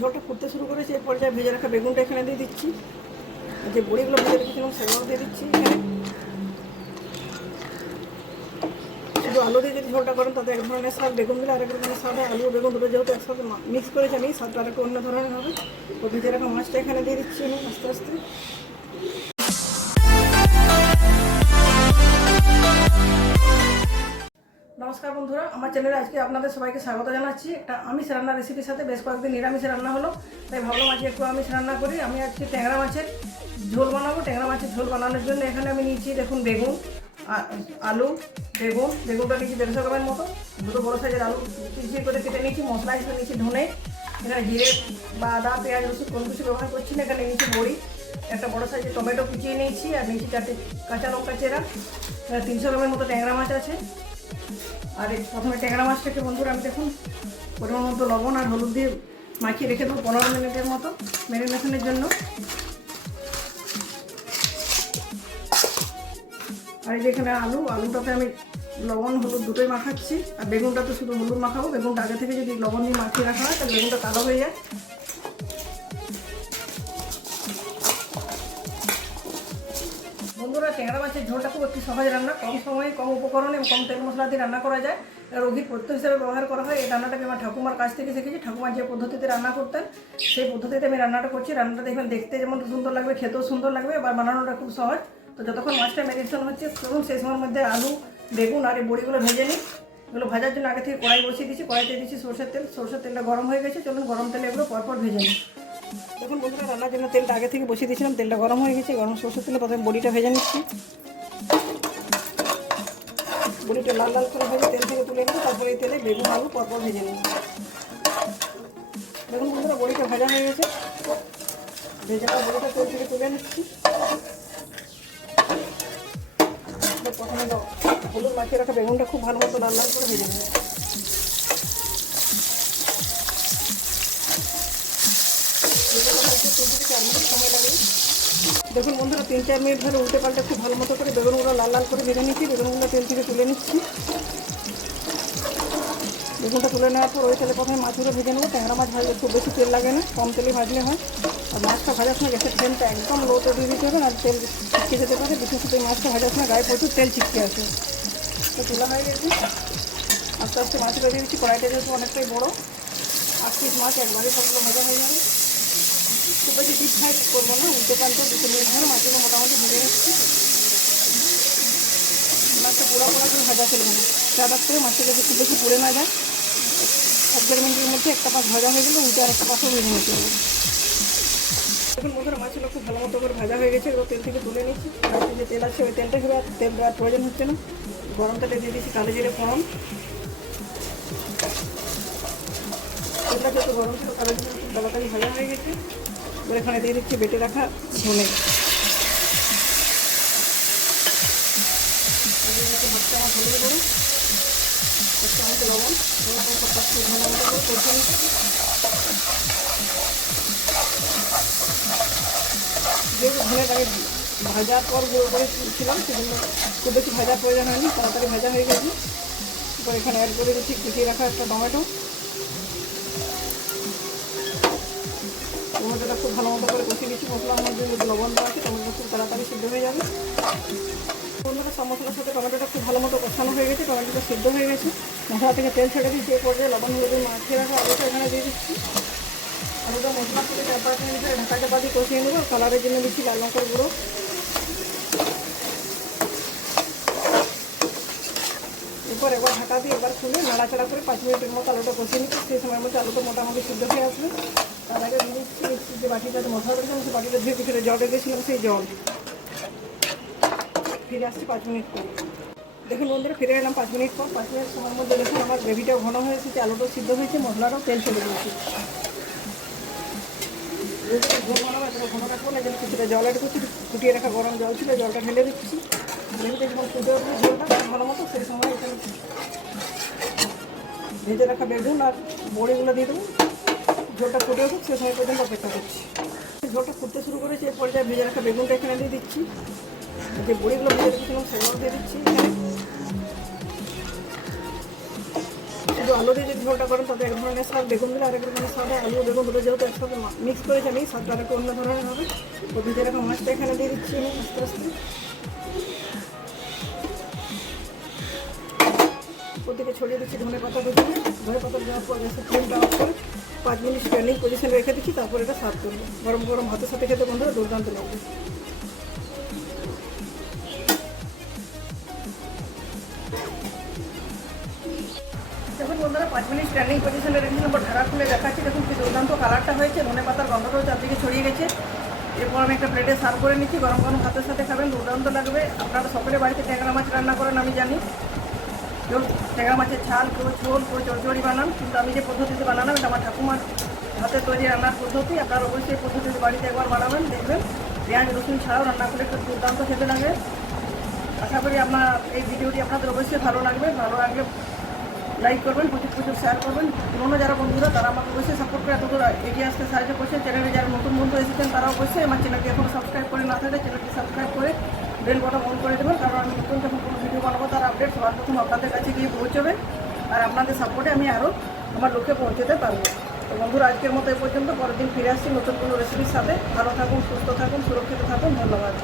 ঝোলটা ফুটতে শুরু করেছে। এই পর্যায়ে ভেজে রাখা বেগুনটা এখানে দিয়ে দিচ্ছি, যে বড়িগুলো ভেজে রেখেছিলাম সেগুলো দিয়ে দিচ্ছি এখানে। শুধু আলু দিয়ে যদি ঝোলটা করেন তাতে এক ধরনের স্বাদ, বেগুন দিলে আরেক ধরনের স্বাদ হয়। আলু ও বেগুন দুটো যেহেতু একসাথে মিক্স করেছি আমি, স্বাদটা আরেকটু অন্য ধরনের হবে। তো ভেজে রাখা মাছটা এখানে দিয়ে দিচ্ছি আমি আস্তে আস্তে। নমস্কার বন্ধুরা, আমার চ্যানেলে আজকে আপনাদের সবাইকে স্বাগত জানাচ্ছি। একটা আমিষ রান্নার রেসিপির সাথে বেশ কয়েকদিন নিরামিষ রান্না হলো, তাই ভাবলাম আজকে একটু আমিষ রান্না করি। আমি আজকে ট্যাংরা মাছের ঝোল বানাবো। ট্যাংরা মাছের ঝোল বানানোর জন্য এখানে আমি নিয়েছি দেখুন বেগুন, আলু, বেগুনটা নিয়েছি 150 গ্রামের মতো। দুটো বড়ো সাইজের আলু চিচি করে কেটে নিয়েছি। মশলা হিসেবে নিয়েছি ধনে, এখানে জিরে বা আদা, পেঁয়াজ, রসুন কোনো কিছু ব্যবহার করছি না। এখানে নিয়েছি বড়ি, একটা বড়ো সাইজের টমেটো কুচিয়ে নিয়েছি, আর নিয়েছি 4টে কাঁচা লঙ্কা চেরা। 300 গ্রামের মতো ট্যাংরা মাছ আছে। আর প্রথমে ট্যাংরা মাছটাকে বন্ধুরা আমি দেখুন পরিমাণ মতো লবণ আর হলুদ দিয়ে মাখিয়ে রেখে দেবো 15 মিনিটের মতো ম্যারিনেশনের জন্য। আর এই যেখানে আলুটাতে আমি লবণ হলুদ দুটোই মাখাচ্ছি, আর বেগুনটাতে শুধু হলুদ মাখাবো। বেগুনটা আগে থেকে যদি লবণ দিয়ে মাখিয়ে রাখা হয় তাহলে বেগুনটা কালো হয়ে যায়। বন্ধুরা, ট্যাংরা মাছের ঝোলটা খুব একটু সহজ রান্না, কম সময়ে কম উপকরণে এবং কম তেল মশলা দিয়ে রান্না করা যায়। এর অভিজ্ঞতা হিসেবে ব্যবহার করা হয়। এই রান্নাটাকে আমার ঠাকুমার কাছ থেকে শিখেছি। ঠাকুমা যে পদ্ধতিতে রান্না করতেন সেই পদ্ধতিতে আমি রান্নাটা করছি। রান্নাটা দেখবেন দেখতে যেমন সুন্দর লাগবে, খেতেও সুন্দর লাগবে, আবার বানানোটা খুব সহজ। তো যতক্ষণ মাছটা ম্যারিনেশন হচ্ছে তখন সেই সময়ের মধ্যে আলু, বেগুন আর এই বড়িগুলো ভেজে নিই। এগুলো ভাজার জন্য আগে থেকে কড়াই বসিয়ে দিচ্ছি। কড়াইতে দিচ্ছি সরষের তেলটা গরম হয়ে গেছে। চলুন গরম তেলে এগুলো পরপর ভেজে নিই। দেখুন বন্ধুরা, রান্নার জন্য তেলটা আগে থেকে বসিয়ে দিয়েছিলাম। তেলটা গরম হয়ে গেছে। গরম সরষের তেলে প্রথমে বড়িটা ভেজে নিচ্ছি। বড়িটা লাল লাল করে ভেজে তেল থেকে তুলে নেব। তারপরে এই তেলে বেগুন আলু পরপর ভেজে নেব। দেখুন বন্ধুরা, বড়িটা ভাজা হয়ে গেছে। ভেজা বড়িটা তেল থেকে তুলে নিচ্ছি। প্রথমে হলুদ মাখিয়ে রাখা বেগুনটা খুব ভালো মতো লাল লাল করে ভেজে নেব। সময় লাগে। দেখুন বন্ধুরা, 3-4 মিনিট ধরে উল্টে পাল্টে খুব ভালো মতো করে বেগুনগুলো লাল লাল করে ভেজে নিচ্ছি। বেগুনগুলো তেল থেকে তুলে নিচ্ছি। বেগুনটা তুলে নেওয়ার পর ওই তেলে প্রথমে মাছগুলো ভেজে নেবো। ট্যাংরা মাছ ভাজলে খুব বেশি তেল লাগে না, কম তেলে ভাজলে হয়। আর মাছটা ভাজার সময় গ্যাসের ফ্লেমটা একদম লোতে দিয়ে দিতে হবে, আর তেল ছিটকে যেতে পারে। বিশেষত এই মাছটা ভাজার সময় গায়ে প্রচুর তেল ছিটকে আসে। তো তোলা হয়ে গেছে। আস্তে আস্তে মাছগুলো দিয়ে দিচ্ছি। কড়াইটা যেহেতু অনেকটাই বড়ো, 8 পিস মাছ একবারে সবগুলো ভাজা হয়ে যাবে। খুব বেশি ডিপ ফ্রাই করবো না, উল্টে পাল্টে 2 মিনিট ধরে মাছগুলো মোটামুটি ভেজে নিচ্ছি। মাছটা পোড়া করে ভাজা ফেলবো না, চার করে মাছটা যাতে খুব বেশি পুড়ে না যায়। 1-1.5 মিনিটের মধ্যে একটা পাশ ভাজা হয়ে গেলে উল্টে আর একটা পাশও ভেজে নিতে হবে। এখন বন্ধুরা, মাছগুলো খুব ভালো মতো করে ভাজা হয়ে গেছে। এগুলো তেল থেকে তুলে নিচ্ছি। কড়াইতে যে তেল আছে ওই তেলটা হিসেবে তেল দেওয়ার প্রয়োজন হচ্ছে না। গরম তেলে দিয়ে দিচ্ছি কালো জিরে ফোড়ন। তেলটা যত গরম ছিল কালো জিরে খুব তাড়াতাড়ি ভাজা হয়ে গেছে। এবার এখানে দিয়ে দিচ্ছি বেটে রাখা ধনে। হাফ চামচ হলুদ গুঁড়ো, 1 চামচ লবণ, সব পাঁচটা ভালো মতো করে কষিয়ে নিচ্ছি। যেহেতু ধনের আগে ভাজার পর গুঁড়ো করেছিলাম সেজন্য খুব বেশি ভাজার প্রয়োজন হয়নি, তাড়াতাড়ি ভাজা হয়ে গেছে। এবার এখানে অ্যাড করে দিচ্ছি কুচিয়ে রাখা একটা টমেটোটা খুব ভালো মতো করে কষিয়ে দিচ্ছি। মশলার মধ্যে লবণ দেওয়া আছে, টমেটো খুব তাড়াতাড়ি সিদ্ধ হয়ে যাবে। বন্ধুরা, সব মশলার সাথে টমেটোটা খুব ভালো মতো কষানো হয়ে গেছে। টমেটোটা সিদ্ধ হয়ে গেছে, মশলা থেকে তেল ছেড়ে দিচ্ছি। এই পর্যায়ে লবণ হলুদ মাখিয়ে রাখা আলুটা এখানে দিয়ে দিচ্ছি। আলুটা মশলা থেকে 4-5 মিনিট ধরে ঢাকা চাপা দিয়ে কষিয়ে নেবো। কালারের জন্য দিচ্ছি লাল লঙ্কার গুঁড়ো। এরপর একবার ঢাকা দিয়ে এবার খুলে নাড়াচাড়া করে 5 মিনিটের মতো আলুটা কষিয়ে নিচ্ছি। সেই সময়ের মধ্যে আলুটা মোটামুটি সিদ্ধ হয়ে আসবে। তার আগে দিয়ে দিচ্ছি যে বাটিটাতে মশলা করেছিলাম সেই বাটিটা ধুয়ে কিছুটা জল রেখেছিলাম, সেই জল। ফিরে আসছি 5 মিনিট পর। দেখুন বন্ধুরা, ফিরে এলাম 5 মিনিট পর। 5 মিনিট সময়ের মধ্যে দেখুন আমার গ্রেভিটাও ঘন হয়ে এসেছে, আলুটাও সিদ্ধ হয়েছে, মশলাটাও তেল ছেড়ে দিয়েছি। ঘন বানাবো, এতটা ঘন রাখবো না, যেন কিছুটা জল অ্যাড করছি। ফুটিয়ে রাখা গরম জল ছিল, জলটা ঢেলে দিচ্ছি। গ্রেভিটা যখন ফুটে উঠবে ঝোলটা ভালো মতো, সেই সময় এখানে ভেজে রাখা বেগুন আর বড়িগুলো দিয়ে দেবো। ঝোলটা ফুটে উঠুক, সেই সময় পর্যন্ত অপেক্ষা করছি। ঝোলটা ফুটতে শুরু করেছে। এই পর্যায়ে ভেজে রাখা বেগুনটা এখানে দিয়ে দিচ্ছি, যে বড়িগুলো ভেজে রেখেছিলাম সেগুলো দিয়ে দিচ্ছি এখানে। শুধু আলু দিয়ে যদি ঝোলটা করেন তাতে এক ধরনের স্বাদ, বেগুন দিলে আরেক ধরনের স্বাদ হয়। আলু বেগুন দুটো যেহেতু একসাথে মিক্স করেছি আমি, স্বাদটা আরেকটু অন্য ধরনের হবে। তো ভিতরে এরকম মাছটা এখানে দিয়ে দিচ্ছি আমি আস্তে আস্তে। ওদিকে ছড়িয়ে দিচ্ছি ধনে পাতা কুচি। ধনে পাতা দেওয়ার পর গ্যাসের ফ্লেমটা অফ করে 5 মিনিট স্ট্যান্ডিং পজিশনে রেখে দিচ্ছি, তারপর এটা সার্ভ করবো। গরম গরম ভাতের সাথে খেতে বন্ধুরা দুর্দান্ত লাগবে। দেখুন বন্ধুরা 5 মিনিট স্ট্যান্ডিং পজিশনে রেখেছিলাম, ঢাকা খুলে দেখাচ্ছি। দেখুন কি দুর্দান্ত কালারটা হয়েছে, ধনে পাতার গন্ধটাও চারদিকে ছড়িয়ে গেছে। এরপর আমি একটা প্লেটে সার্ভ করে নিচ্ছি, গরম গরম ভাতের সাথে খাবেন, দুর্দান্ত লাগবে। আপনারা সকলে বাড়িতে ট্যাংরা মাছ রান্না করেন আমি জানি, কেউ ট্যাংরা মাছের ঝাল, কেউ ঝোল, কেউ চড়চড়ি বানান, কিন্তু আমি যে পদ্ধতিতে বানালাম এটা আমার ঠাকুমার হাতে তৈরি রান্নার পদ্ধতি। আপনারা অবশ্যই এই পদ্ধতিতে বাড়িতে একবার বানাবেন, দেখবেন পেঁয়াজ রসুন ছাড়াও রান্না করে একটু দুর্দান্ত খেতে লাগে। আশা করি আপনার এই ভিডিওটি আপনাদের অবশ্যই ভালো লাগবে। ভালো লাগলে লাইক করবেন, প্রচুর শেয়ার করবেন। পুরোনো যারা বন্ধুরা তারা আমাকে অবশ্যই সাপোর্ট করে এতদূর এগিয়ে আসতে সাহায্য করছে। চ্যানেলে যারা নতুন বন্ধু এসেছেন তারা অবশ্যই আমার চ্যানেলটি এখনও সাবস্ক্রাইব করে না থাকলে চ্যানেলটি সাবস্ক্রাইব করে বেল বাটন অন করে দেবেন, কারণ আমি নতুন যখন কোনো ভিডিও বানাবো তার আপডেট সবার প্রথম আপনাদের কাছে গিয়ে পৌঁছবে। আর আপনাদের সাপোর্টে আমি আরও আমার লক্ষ্যে পৌঁছতে পারবো। তো বন্ধুরা আজকের মতো এই পর্যন্ত, পরের দিন ফিরে আসছি নতুন কোনো রেসিপির সাথে। ভালো থাকুন, সুস্থ থাকুন, সুরক্ষিত থাকুন। ধন্যবাদ।